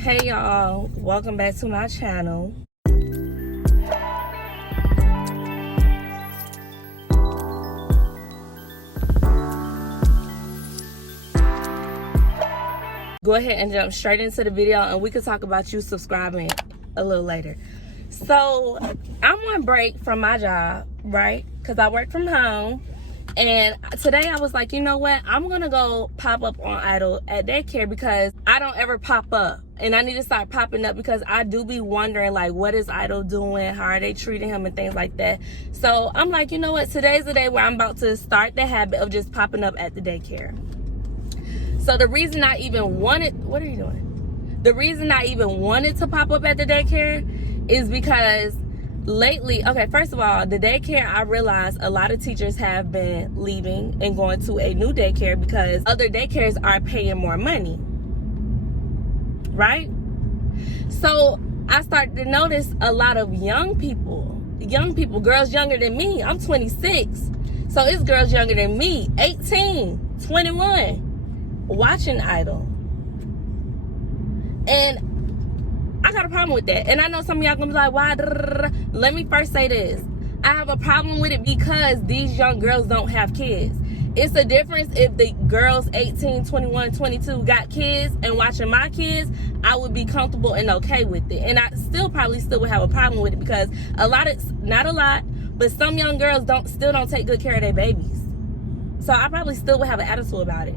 Hey y'all, welcome back to my channel. Go ahead and jump straight into the video and we can talk about you subscribing a little later. So I'm on break from my job, right? Because I work from home. And today I was like, you know what? I'm going to go pop up on Idol at Daycare because I don't ever pop up. And I need to start popping up because I do be wondering, like, what is Idol doing? How are they treating him and things like that? So I'm like, you know what? Today's the day where I'm about to start the habit of just popping up at the daycare. So the reason I even wanted, what are you doing? The reason I even wanted to pop up at the daycare is because lately, okay, first of all, the daycare, I realized a lot of teachers have been leaving and going to a new daycare because other daycares are paying more money, right? So I started to notice a lot of young people, girls younger than me. I'm 26. So it's girls younger than me, 18, 21, watching Idol. And I got a problem with that. And I know some of y'all gonna be like, why? Let me first say this. I have a problem with it because these young girls don't have kids. It's a difference if the girls 18, 21, 22 got kids and watching my kids, I would be comfortable and okay with it. And I probably still would have a problem with it because not a lot, but some young girls still don't take good care of their babies. So I probably still would have an attitude about it.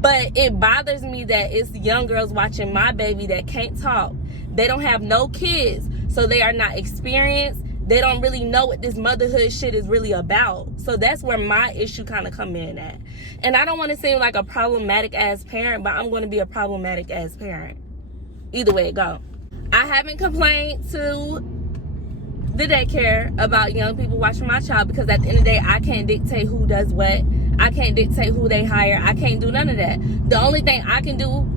But it bothers me that it's young girls watching my baby that can't talk. They don't have no kids, so they are not experienced. They don't really know what this motherhood shit is really about. So that's where my issue kind of come in at. And I don't want to seem like a problematic ass parent, but I'm going to be a problematic ass parent. Either way it go. I haven't complained to the daycare about young people watching my child because at the end of the day, I can't dictate who does what. I can't dictate who they hire. I can't do none of that. The only thing I can do,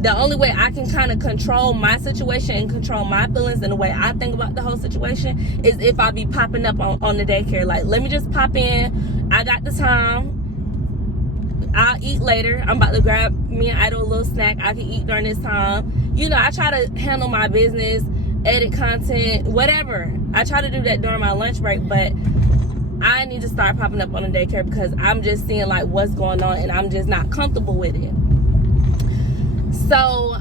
the only way I can kind of control my situation and control my feelings and the way I think about the whole situation is if I be popping up on the daycare. Like, let me just pop in. I got the time. I'll eat later. I'm about to grab me and Idol a little snack. I can eat during this time. You know, I try to handle my business, edit content, whatever. I try to do that during my lunch break, but I need to start popping up on the daycare because I'm just seeing like what's going on and I'm just not comfortable with it. So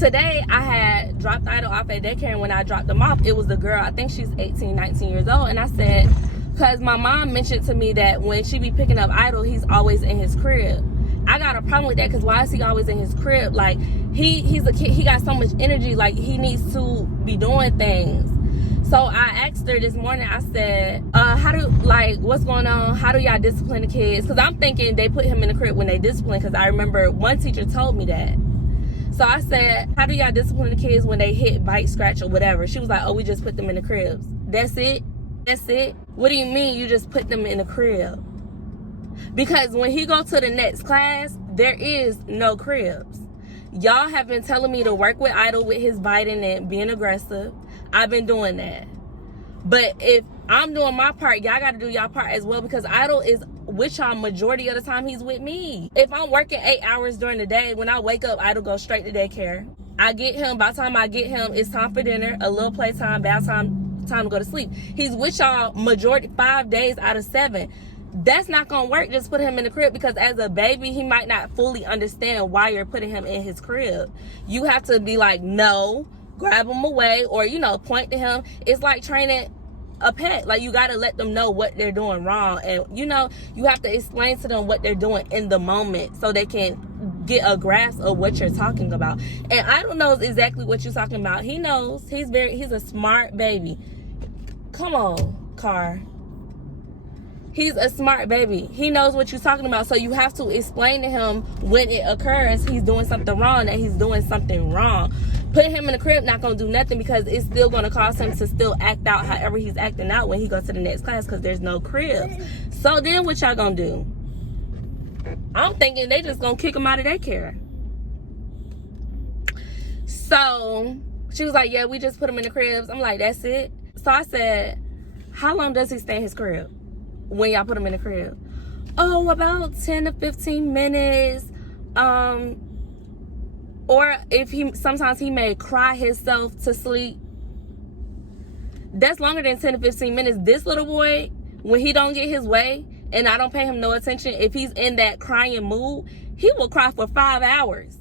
today I had dropped Idol off at daycare, and when I dropped them off, it was the girl, I think she's 18, 19 years old, and I said, because my mom mentioned to me that when she be picking up Idol, he's always in his crib. I got a problem with that because why is he always in his crib? Like, he's a kid, he got so much energy, like he needs to be doing things. So I asked her this morning, I said, what's going on? How do y'all discipline the kids? Because I'm thinking they put him in the crib when they discipline, because I remember one teacher told me that. So I said, how do y'all discipline the kids when they hit, bite, scratch, or whatever? She was like, oh, we just put them in the cribs. That's it? That's it? What do you mean you just put them in the crib? Because when he go to the next class, there is no cribs. Y'all have been telling me to work with Idol with his biting and being aggressive. I've been doing that. But if I'm doing my part, y'all got to do y'all part as well, because Idol is with y'all majority of the time he's with me. If I'm working 8 hours during the day, when I wake up, Idol goes straight to daycare. I get him, by the time I get him, it's time for dinner, a little playtime, bath time, time to go to sleep. He's with y'all majority 5 days out of 7. That's not gonna work. Just put him in the crib, because as a baby he might not fully understand why you're putting him in his crib. You have to be like, no, grab him away, or point to him. It's like training a pet. Like, you got to let them know what they're doing wrong, and you have to explain to them what they're doing in the moment so they can get a grasp of what you're talking about. And Idol knows exactly what you're talking about. He knows. He's a smart baby. Come on, Car. He's a smart baby. He knows what you're talking about. So you have to explain to him when it occurs he's doing something wrong, that he's doing something wrong. Putting him in the crib not going to do nothing, because it's still going to cause him to still act out however he's acting out when he goes to the next class, because there's no cribs. So then what y'all going to do? I'm thinking they just going to kick him out of daycare. So she was like, yeah, we just put him in the cribs. I'm like, that's it? So I said, how long does he stay in his crib when y'all put him in the crib? Oh, about 10 to 15 minutes. Or if sometimes he may cry himself to sleep. That's longer than 10 to 15 minutes. This little boy, when he don't get his way and I don't pay him no attention, if he's in that crying mood, he will cry for 5 hours.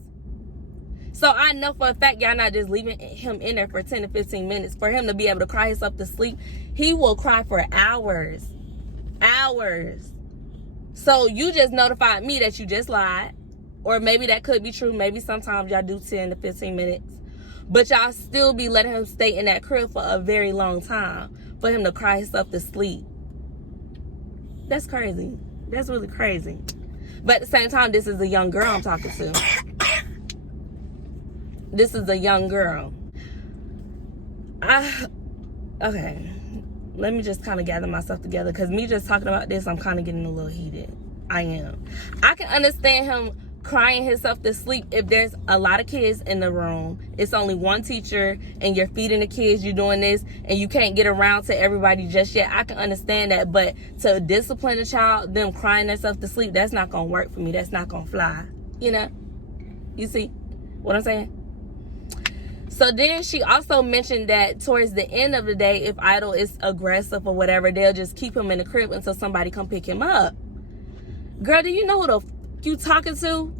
So I know for a fact y'all not just leaving him in there for 10 to 15 minutes. For him to be able to cry himself to sleep, he will cry for hours. Hours. So you just notified me that you just lied. Or maybe that could be true. Maybe sometimes y'all do 10 to 15 minutes. But y'all still be letting him stay in that crib for a very long time. For him to cry himself to sleep. That's crazy. That's really crazy. But at the same time, this is a young girl I'm talking to. This is a young girl. Okay. Let me just kind of gather myself together. Because me just talking about this, I'm kind of getting a little heated. I am. I can understand him crying himself to sleep if there's a lot of kids in the room. It's only one teacher and you're feeding the kids, you're doing this, and you can't get around to everybody just yet. I can understand that. But to discipline a child, them crying themselves to sleep, that's not going to work for me. That's not going to fly. You know? You see what I'm saying? So then she also mentioned that towards the end of the day, if Idol is aggressive or whatever, they'll just keep him in the crib until somebody come pick him up. Girl, do you know who the f you talking to?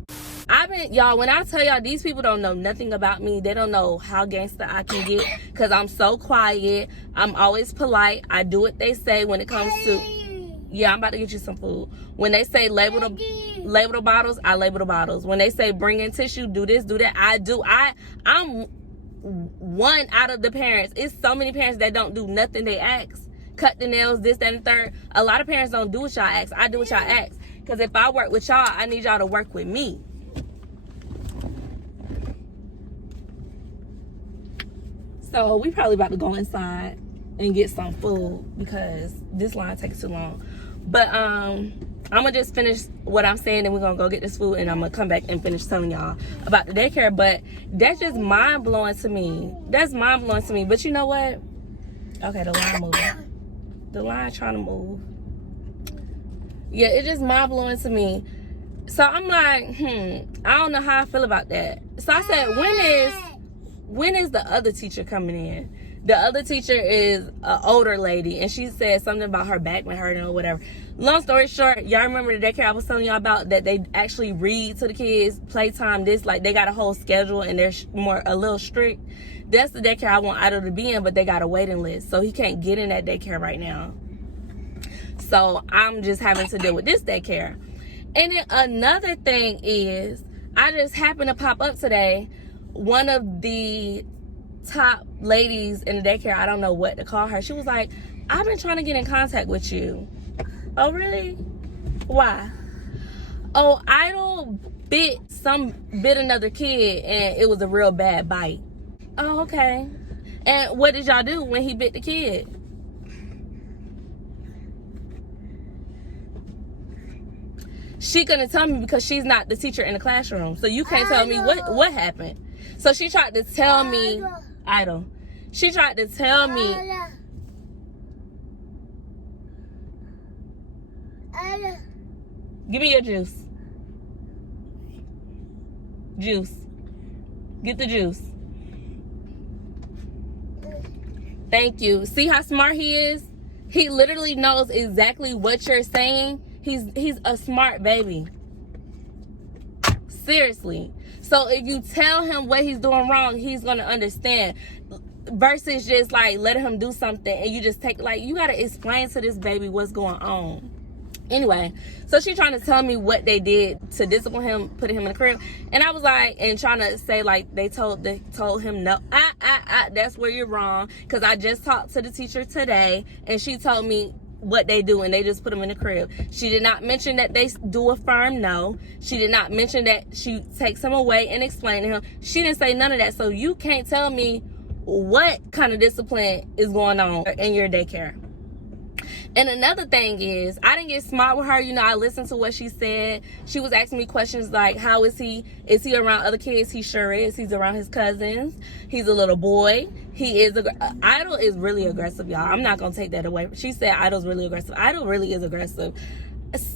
Y'all, when I tell y'all, these people don't know nothing about me. They don't know how gangster I can get because I'm so quiet. I'm always polite. I do what they say when it comes to... Yeah, I'm about to get you some food. When they say label the bottles, I label the bottles. When they say bring in tissue, do this, do that, I do. I'm one out of the parents. It's so many parents that don't do nothing they ask. Cut the nails, this, that, and the third. A lot of parents don't do what y'all ask. I do what y'all ask. Because if I work with y'all, I need y'all to work with me. So we probably about to go inside and get some food because this line takes too long. But I'm gonna just finish what I'm saying and we're gonna go get this food and I'm gonna come back and finish telling y'all about the daycare. But that's just mind-blowing to me. That's mind-blowing to me. But you know what? Okay, the line moving. The line trying to move. Yeah, it's just mind-blowing to me. So I'm like, I don't know how I feel about that. So I said, when is the other teacher coming in? The other teacher is an older lady, and she said something about her back when hurting or whatever. Long story short, y'all remember the daycare I was telling y'all about that they actually read to the kids, playtime, this, like they got a whole schedule and they're a little strict. That's the daycare I want Idol to be in, but they got a waiting list, so he can't get in that daycare right now. So I'm just having to deal with this daycare. And then another thing is, I just happened to pop up today. One of the top ladies in the daycare, I don't know what to call her, she was like, I've been trying to get in contact with you. Oh, really? Why? Oh, Idol bit another kid and it was a real bad bite. Oh, okay. And what did y'all do when he bit the kid? She couldn't tell me because she's not the teacher in the classroom. So you can't tell me what happened. So she tried to tell me, Idol. She tried to tell me. Give me your juice. Juice. Get the juice. Thank you. See how smart he is? He literally knows exactly what you're saying. He's a smart baby. Seriously. So if you tell him what he's doing wrong, he's going to understand. Versus just like letting him do something and you just take, like, you got to explain to this baby what's going on. Anyway, so she trying to tell me what they did to discipline him, putting him in the crib. And I was like, and trying to say like they told him no, that's where you're wrong. Because I just talked to the teacher today and she told me what they do and they just put him in the crib. She did not mention that they do a firm no. She did not mention that she takes him away and explain to him. She didn't say none of that. So you can't tell me what kind of discipline is going on in your daycare. And another thing is, I didn't get smart with her. You know, I listened to what she said. She was asking me questions like, how is he? Is he around other kids? He sure is. He's around his cousins. He's a little boy. He is, Idol is really aggressive, y'all. I'm not going to take that away. She said Idol's really aggressive. Idol really is aggressive.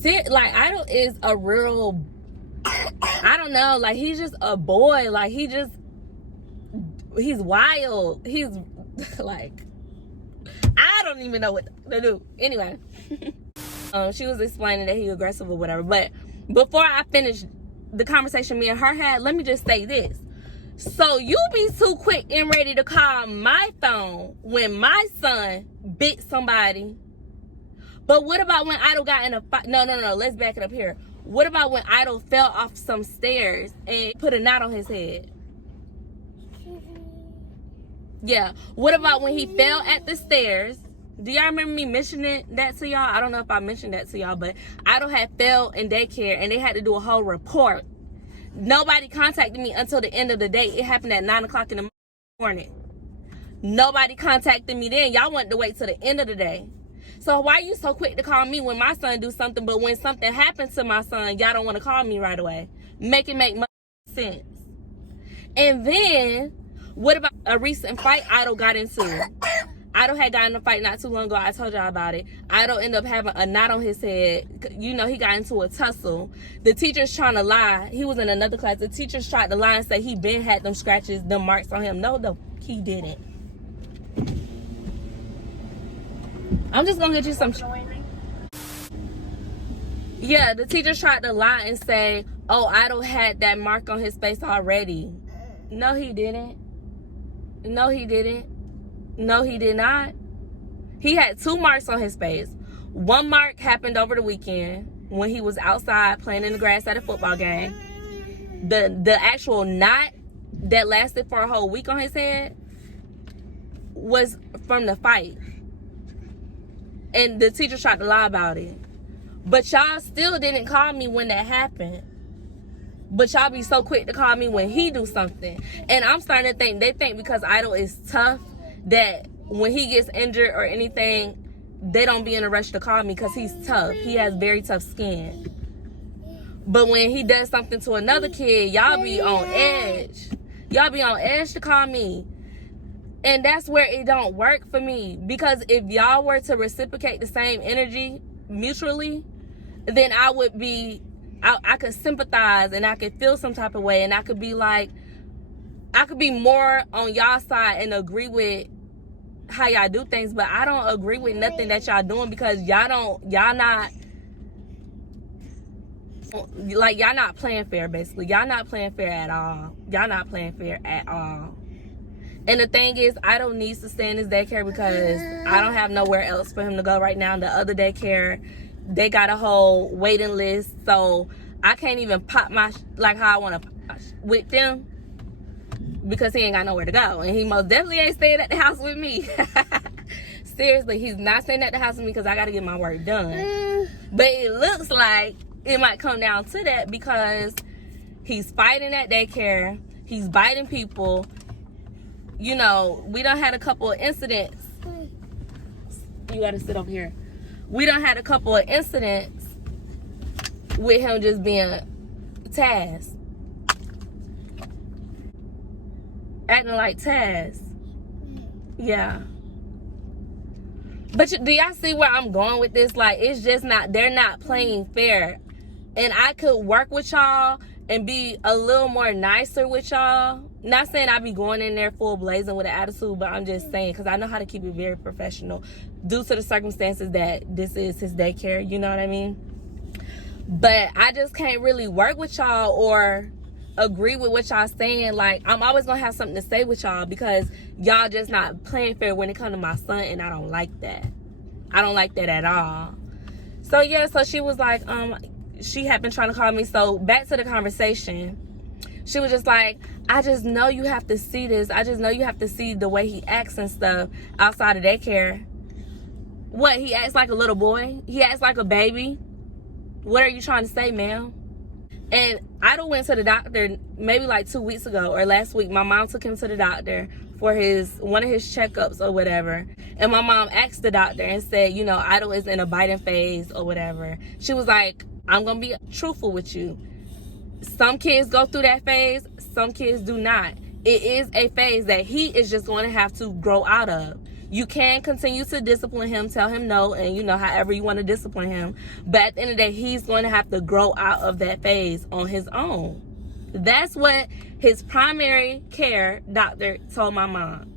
Like, Idol is a real I don't know, like, he's just a boy. Like, he's wild. He's like, I don't even know what to do. Anyway, she was explaining that he aggressive or whatever. But before I finish the conversation me and her had, let me just say this. So you be too quick and ready to call my phone when my son bit somebody. But what about when Idol got in a fight? No, let's back it up here. What about when Idol fell off some stairs and put a knot on his head? Yeah. What about when he fell at the stairs? Do y'all remember me mentioning that to y'all? I don't know if I mentioned that to y'all, but Idol had fell in daycare and they had to do a whole report. Nobody contacted me until the end of the day. It happened at 9 o'clock in the morning. Nobody contacted me then. Y'all wanted to wait till the end of the day. So why are you so quick to call me when my son do something, but when something happens to my son, y'all don't want to call me right away? Make it make sense. And then, what about a recent fight Idol got into? Idol had gotten in a fight not too long ago. I told y'all about it. Idol ended up having a knot on his head. You know, he got into a tussle. The teacher's trying to lie. He was in another class. The teachers tried to lie and say he been had them scratches, them marks on him. No, he didn't. I'm just gonna get you some. Yeah, the teachers tried to lie and say, oh, Idol had that mark on his face already. No, he didn't. No, he didn't. No, he did not. He had 2 marks on his face. One mark happened over the weekend when he was outside playing in the grass at a football game. The actual knot that lasted for a whole week on his head was from the fight. And the teacher tried to lie about it. But y'all still didn't call me when that happened. But y'all be so quick to call me when he do something. And I'm starting to think, they think because Idol is tough, that when he gets injured or anything, they don't be in a rush to call me because he's tough. He has very tough skin. But when he does something to another kid, y'all be on edge. Y'all be on edge to call me. And that's where it don't work for me. Because if y'all were to reciprocate the same energy mutually, then I would be, I could sympathize and I could feel some type of way. And I could be like, I could be more on y'all side and agree with how y'all do things, but I don't agree with nothing that y'all doing because y'all not playing fair, basically. Y'all not playing fair at all. Y'all not playing fair at all. And the thing is, I don't need to stay in this daycare because I don't have nowhere else for him to go right now. The other daycare, they got a whole waiting list, so I can't even pop my, like how I want to with them, because he ain't got nowhere to go. And he most definitely ain't staying at the house with me. Seriously, he's not staying at the house with me because I got to get my work done. But it looks like it might come down to that because he's fighting at daycare. He's biting people. You know, we done had a couple of incidents. You got to sit over here. We done had a couple of incidents with him just being Taz. Acting like Taz. Yeah. But do y'all see where I'm going with this? Like, it's just not, they're not playing fair. And I could work with y'all and be a little more nicer with y'all. Not saying I be going in there full blazing with an attitude, but I'm just saying, because I know how to keep it very professional due to the circumstances that this is his daycare, you know what I mean? But I just can't really work with y'all or agree with what y'all saying. Like, I'm always gonna have something to say with y'all because y'all just not playing fair when it comes to my son, and I don't like that. I don't like that at all. So yeah, so she was like, she had been trying to call me. So back to the conversation, she was just like, I just know you have to see this. I just know you have to see the way he acts and stuff outside of daycare. What, he acts like a little boy? He acts like a baby? What are you trying to say, ma'am? And I went to the doctor maybe like 2 weeks ago or last week. My mom took him to the doctor for one of his checkups or whatever. And my mom asked the doctor and said, you know, Idol is in a biting phase or whatever. She was like, I'm going to be truthful with you. Some kids go through that phase. Some kids do not. It is a phase that he is just going to have to grow out of. You can continue to discipline him, tell him no, and you know, however you want to discipline him. But at the end of the day, he's going to have to grow out of that phase on his own. That's what his primary care doctor told my mom.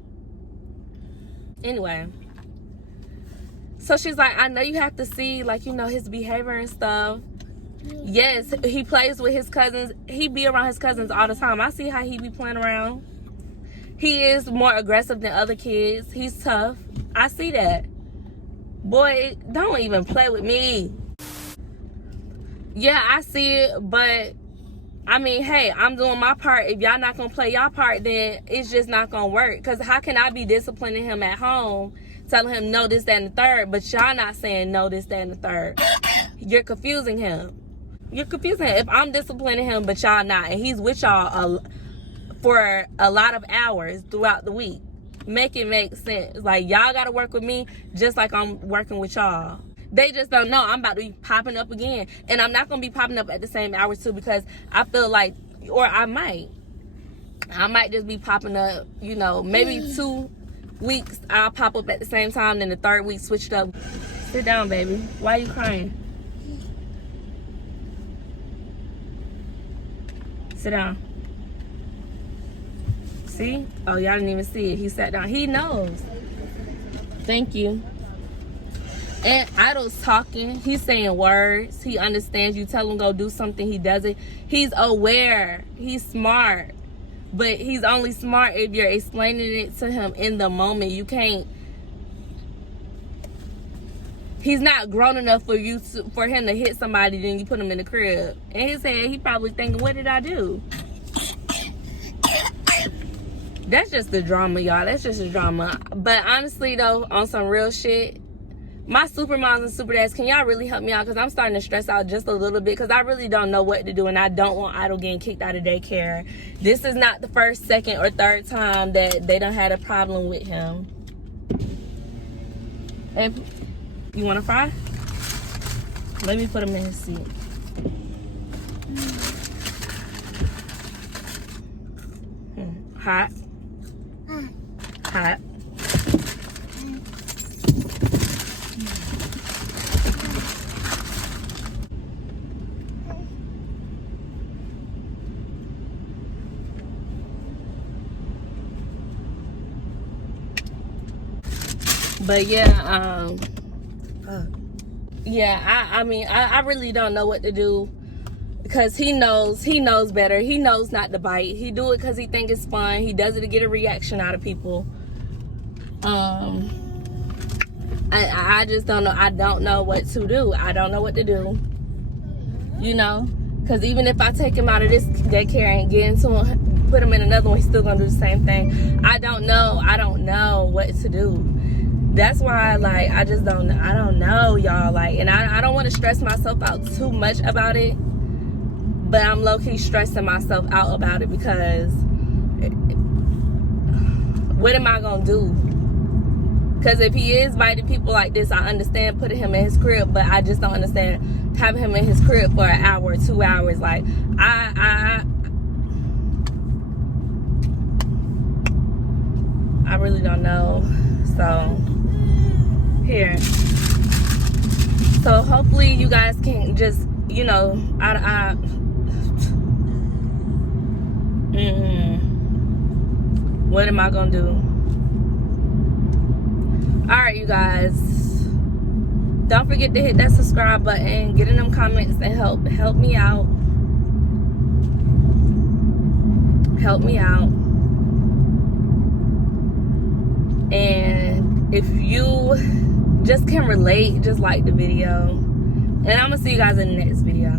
Anyway, so she's like, I know you have to see, like, you know, his behavior and stuff. Yes, he plays with his cousins. He be around his cousins all the time. I see how he be playing around. He is more aggressive than other kids. He's tough. I see that. Boy, don't even play with me. Yeah, I see it, but I mean, hey, I'm doing my part. If y'all not gonna play y'all part, then it's just not gonna work. Because how can I be disciplining him at home, telling him no, this, that, and the third, but y'all not saying no, this, that, and the third? You're confusing him. You're confusing him. If I'm disciplining him, but y'all not, and he's with y'all for a lot of hours throughout the week, make it make sense. Like, y'all gotta work with me just like I'm working with y'all. They just don't know I'm about to be popping up again. And I'm not going to be popping up at the same hours too, because I feel like, or I might just be popping up, you know, maybe 2 weeks I'll pop up at the same time, then the third week switched up. Sit down, baby. Why are you crying? Sit down. See? Oh, y'all didn't even see it. He sat down. He knows. Thank you. And Idol's talking. He's saying words. He understands. You tell him go do something, he does it. He's aware. He's smart. But he's only smart if you're explaining it to him in the moment. You can't. He's not grown enough for him to hit somebody, then you put him in the crib. In his head, he probably thinking, what did I do? That's just the drama, y'all. That's just the drama. But honestly, though, on some real shit, my super moms and super dads, can y'all really help me out? Because I'm starting to stress out just a little bit, because I really don't know what to do, and I don't want Idol getting kicked out of daycare. This is not the first, second, or third time that they done had a problem with him. Hey, you want to fry? Let me put him in his seat. Hot. Hot. But yeah, I mean, I really don't know what to do, because he knows better. He knows not to bite. He do it because he think it's fun. He does it to get a reaction out of people. I just don't know. I don't know what to do. I don't know what to do. You know, because even if I take him out of this daycare and get into him, put him in another one, he's still gonna do the same thing. I don't know what to do. That's why, like, I don't know, y'all. Like, and I don't want to stress myself out too much about it, but I'm low-key stressing myself out about it, because what am I gonna do? Because if he is biting people like this, I understand putting him in his crib, but I just don't understand having him in his crib for an hour or 2 hours. Like, I really don't know. So here, so hopefully you guys can just, you know, what am I gonna do? All right, you guys, don't forget to hit that subscribe button, get in them comments, and help me out. Help me out. And if you just can relate, just like the video. And I'm gonna see you guys in the next video.